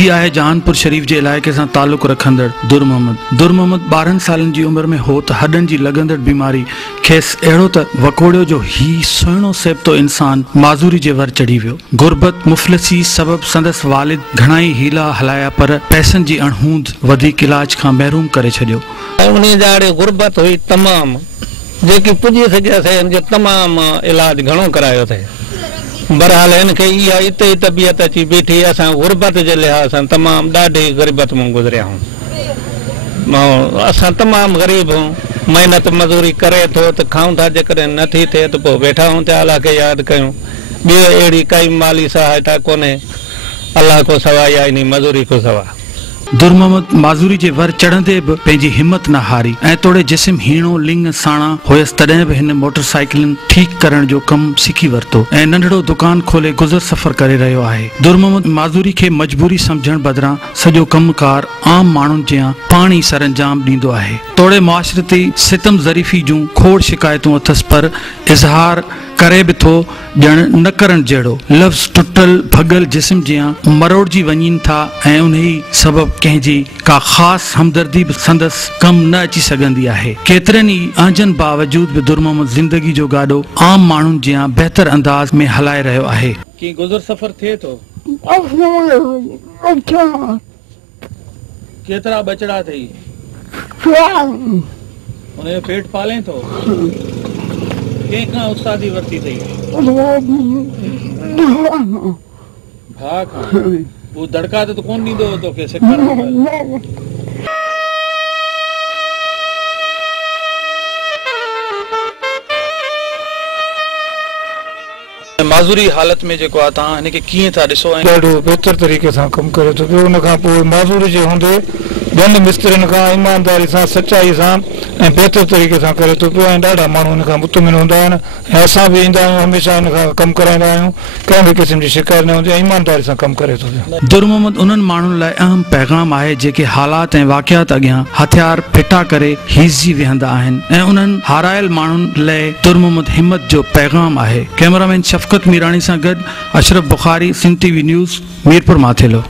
ही आहे जहानपुर शरीफ जे इलाइक़े सां तालुक़ रखंदड़ दुर मोहम्मद 12 सालनि जी उम्र में हो त हॾनि जी लॻंदड़ बीमारी खेसि अहिड़ो त वकोड़ियो जो ही सुहिणो सेबतो इंसान माज़ूरी जे वर चढ़ी वियो। गुरबत मुफ़लिसी सबब संदसि वालिद घणाई हीला हलाया पर पैसनि जी अणहूंद वधीक इलाज खां महरूम करे छॾियो। उन जाड़े गुरबत हुई तमाम जेकी पुॼी सघियासीं हिनजो तमाम इलाज घणो करायो थे। बहरहाल इनके इहा इते ही तबियत अची बीठी। असां गुरबत जे लिहाज़ सां तमाम ॾाढी ग़रीबत में गुज़रिया हूं। असां तमाम ग़रीब हूं। मेहनत मजूरी करे थो त खाऊं था, जेकॾहिं नथी थिए त पोइ वेठा हूं त अलाह खे यादि कयूं। ॿियो अहिड़ी काई माली सहायता कोन्हे अलाह को सवाइ या इन मजूरी को सवा। दुर मोहम्मद माज़ूरी जे वर चढ़ंदे बि पंहिंजी हिम्मत न हारी ऐं तोड़े जिस्म हीणो लिंग साणा हुयसि तॾहिं बि हिन मोटरसाइकिलनि ठीक करण जो कमु सिखी वरितो ऐं नंढड़ो दुकान खोले गुज़र सफ़र करे रहियो आहे। दुर मोहम्मद माज़ूरी खे मजबूरी सम्झण बदिरां सॼो कमुकार आम माण्हुनि जियां पाणी सरअंजाम ॾींदो आहे। तोड़े मुआशरती सितम ज़रीफ़ी जूं खोड़ शिकायतूं अथसि पर इज़हार करे बि थो ॼण न करण जहिड़ो। लफ़्ज़ टुटल भगल जिस्म जियां मरोड़जी वञनि था ऐं उन सबबु कंहिंजी का ख़ासि हमदर्दी बि संदसि कम न अची सघंदी आहे। केतिरनि ई आंजनि बावजूद बि दुर मोहम्मद ज़िंदगी जो गाॾो आम माण्हुनि जियां बहितर अंदाज़ में हलाए रहियो आहे। की गुज़र सफ़र थिए थो? केतिरा बचड़ा अथई? उनजो पेट पाले थो? कंहिंखां उस्तादी वरिती अथई? भाउ खां? वो दड़का तो कौन ॾींदो तोखे सिखण? माज़ूरी हालत में जेको आहे तव्हां हिनखे कीअं था ॾिसो? ॾाढो बहितर तरीक़े सां कमु करे थो पियो। उनखां पोइ माज़ूरी जे हूंदे ॿियनि मिस्त्रियुनि खां ईमानदारी सां सचाई सां ऐं बहितर तरीक़े सां करे थो पियो ऐं ॾाढा माण्हू हिन खां मुतमिन हूंदा आहिनि ऐं असां बि ईंदा आहियूं हमेशह हिन खां कमु कराईंदा आहियूं। कंहिं बि क़िस्म जी शिकायत न हूंदी, ईमानदारी सां कमु करे थो पियो। दुर मोहम्मद उन्हनि माण्हुनि लाइ अहम पैगाम आहे जेके हालात ऐं वाक़ियात अॻियां हथियार फिटा करे हीज़जी वेहंदा आहिनि ऐं उन्हनि हारायल माण्हुनि लाइ दुर मोहम्मद हिम्मत जो पैगाम आहे। कैमरामैन शफ़क़त मीरानी सां गॾु अशरफ बुखारी, सिंध टीवी न्यूज़, मीरपुर माथेलो।